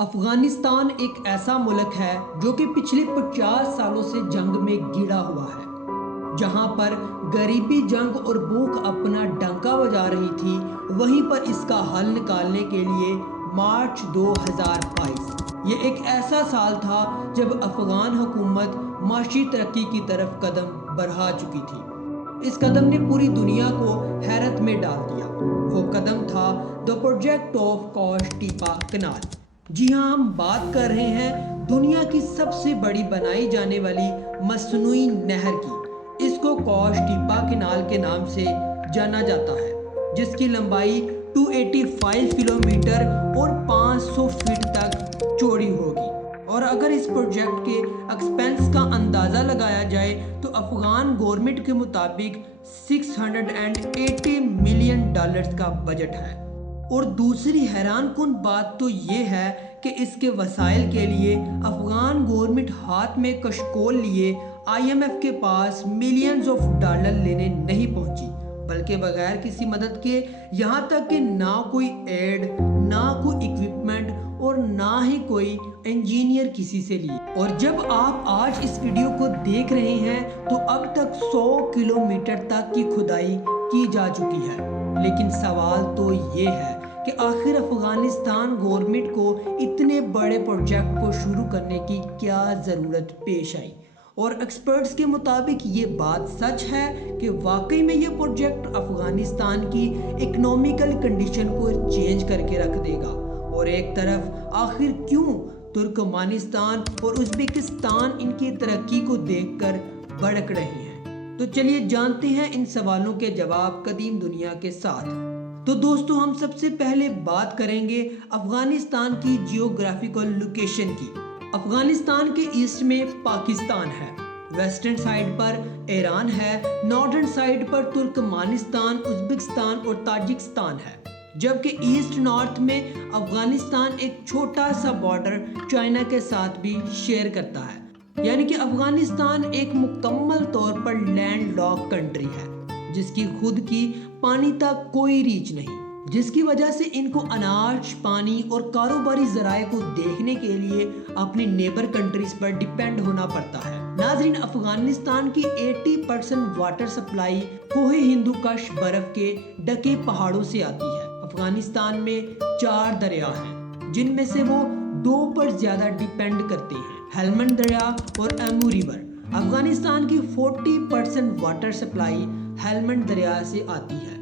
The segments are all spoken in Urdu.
افغانستان ایک ایسا ملک ہے جو کہ پچھلے 50 سالوں سے جنگ میں گھرا ہوا ہے۔ جہاں پر غریبی، جنگ اور بھوک اپنا ڈنکا بجا رہی تھی، وہیں پر اس کا حل نکالنے کے لیے مارچ 2022 یہ ایک ایسا سال تھا جب افغان حکومت معاشی ترقی کی طرف قدم بڑھا چکی تھی۔ اس قدم نے پوری دنیا کو حیرت میں ڈال دیا۔ وہ قدم تھا دی پروجیکٹ آف کوش ٹیپا کنال۔ جی ہاں، ہم بات کر رہے ہیں دنیا کی سب سے بڑی بنائی جانے والی مصنوعی نہر کی۔ اس کو کوش ٹیپا کنال کے نام سے جانا جاتا ہے، جس کی لمبائی 285 کلومیٹر اور 500 فٹ تک چوڑی ہوگی۔ اور اگر اس پروجیکٹ کے ایکسپینس کا اندازہ لگایا جائے تو افغان گورنمنٹ کے مطابق $680 ملین کا بجٹ ہے۔ اور دوسری حیران کن بات تو یہ ہے کہ اس کے وسائل کے لیے افغان گورنمنٹ ہاتھ میں کشکول لیے IMF کے پاس ملینز آف ڈالر لینے نہیں پہنچی، بلکہ بغیر کسی مدد کے، یہاں تک کہ نہ کوئی ایڈ، نہ کوئی اکوپمنٹ اور نہ ہی کوئی انجینئر کسی سے لیے۔ اور جب آپ آج اس ویڈیو کو دیکھ رہے ہیں تو اب تک 100 کلومیٹر تک کی کھدائی کی جا چکی ہے۔ لیکن سوال تو یہ ہے کہ آخر افغانستان گورنمنٹ کو اتنے بڑے پروجیکٹ کو شروع کرنے کی کیا ضرورت پیش آئی؟ اور ایکسپرٹس کے مطابق یہ بات سچ ہے کہ واقعی میں یہ پروجیکٹ افغانستان کی اکنامیکل کنڈیشن کو چینج کر کے رکھ دے گا۔ اور ایک طرف آخر کیوں ترکمانستان اور ازبکستان ان کی ترقی کو دیکھ کر بھڑک رہے ہیں؟ تو چلیے جانتے ہیں ان سوالوں کے جواب قدیم دنیا کے ساتھ۔ تو دوستو، ہم سب سے پہلے بات کریں گے افغانستان کی جیوگرافیکل لوکیشن کی۔ افغانستان کے ایسٹ میں پاکستان ہے، ویسٹرن سائیڈ پر ایران ہے، نارتھرن سائیڈ پر ترکمانستان، ازبکستان اور تاجکستان ہے، جبکہ ایسٹ نارتھ میں افغانستان ایک چھوٹا سا بارڈر چائنا کے ساتھ بھی شیئر کرتا ہے۔ یعنی کہ افغانستان ایک مکمل طور پر لینڈ لاک کنٹری ہے، جس کی خود کی پانی تک کوئی ریچ نہیں، جس کی وجہ سے ان کو اناج، پانی اور کاروباری ذرائع کو دیکھنے کے لیے اپنی نیبر کنٹریز پر ڈیپینڈ ہونا پڑتا ہے۔ ناظرین، افغانستان کی 80% واٹر سپلائی کوہ ہندو کش برف کے ڈھکے پہاڑوں سے آتی ہے۔ افغانستان میں 4 دریا ہیں، جن میں سے وہ 2 پر زیادہ ڈیپینڈ کرتے ہیں، ہیلمنڈ دریا اور ایمو ریور۔ افغانستان کی 40% واٹر سپلائی ہیلمنڈ دریا سے آتی ہے،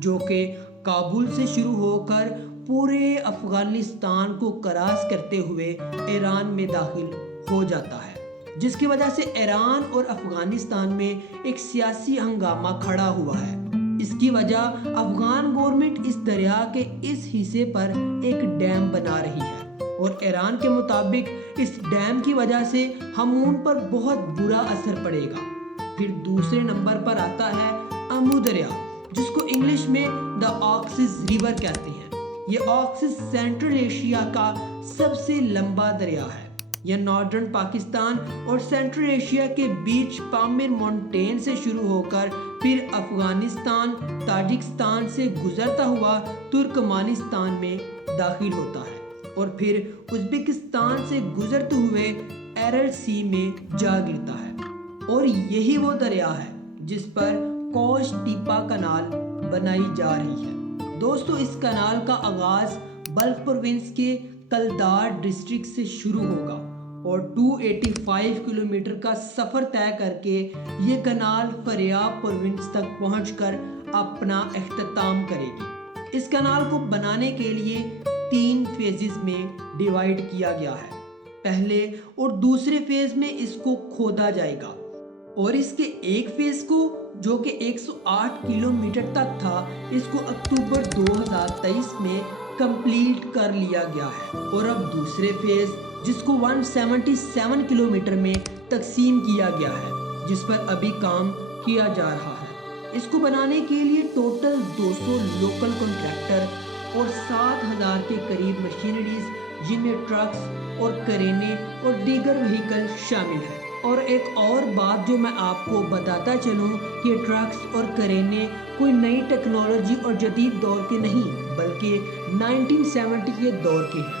جو کہ کابل سے شروع ہو کر پورے افغانستان کو کراس کرتے ہوئے ایران میں داخل ہو جاتا ہے، جس کی وجہ سے ایران اور افغانستان میں ایک سیاسی ہنگامہ کھڑا ہوا ہے۔ اس کی وجہ افغان گورنمنٹ اس دریا کے اس حصے پر ایک ڈیم بنا رہی ہے، اور ایران کے مطابق اس ڈیم کی وجہ سے ہمون پر بہت برا اثر پڑے گا۔ پھر دوسرے نمبر پر آتا ہے ایمو دریا، جس کو انگلش میں دا آکسس ریور کہتے ہیں۔ یہ آکسس سینٹرل ایشیا کا سب سے لمبا دریا ہے۔ یہ نارتھرن پاکستان اور سینٹرل ایشیا کے بیچ پامیر ماؤنٹین سے شروع ہو کر پھر افغانستان، تاجکستان سے گزرتا ہوا ترکمانستان میں داخل ہوتا ہے، اور پھر ازبکستان سے گزرتے ہوئے ایرل سی میں جا گرتا ہے۔ اور یہی وہ دریا ہے جس پر کوش ٹیپا کنال بنائی جا رہی ہے۔ دوستو، اس کنال کا آغاز بلخ پروونس کے کلدار ڈسٹرکٹ سے شروع ہوگا اور 285 کلومیٹر کا سفر طے کر کے یہ کنال فاریاب پروونس تک پہنچ کر اپنا اختتام کرے گی۔ اس کنال کو بنانے کے لیے 3 فیزز میں ڈیوائیڈ کیا گیا ہے۔ پہلے اور دوسرے فیز میں اس کو کھودا جائے گا، اور اس کے ایک فیز کو، جو کہ 108 کلومیٹر تک تھا، اس کو اکتوبر 2023 میں کمپلیٹ کر لیا گیا ہے۔ اور اب دوسرے فیز، جس کو 177 کلومیٹر میں تقسیم کیا گیا ہے، جس پر ابھی کام کیا جا رہا ہے۔ اس کو بنانے کے لیے ٹوٹل 200 لوکل کنٹریکٹر اور 7,000 کے قریب مشینریز، جن میں ٹرکس اور کرینے اور دیگر وہیکل شامل ہیں۔ اور ایک اور بات جو میں آپ کو بتاتا چلوں کہ ٹرکس اور کرینے کوئی نئی ٹیکنالوجی اور جدید دور کے نہیں، بلکہ 1970 کے دور کے ہیں۔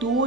2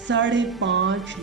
5.5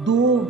2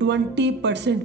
20%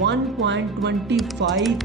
1.25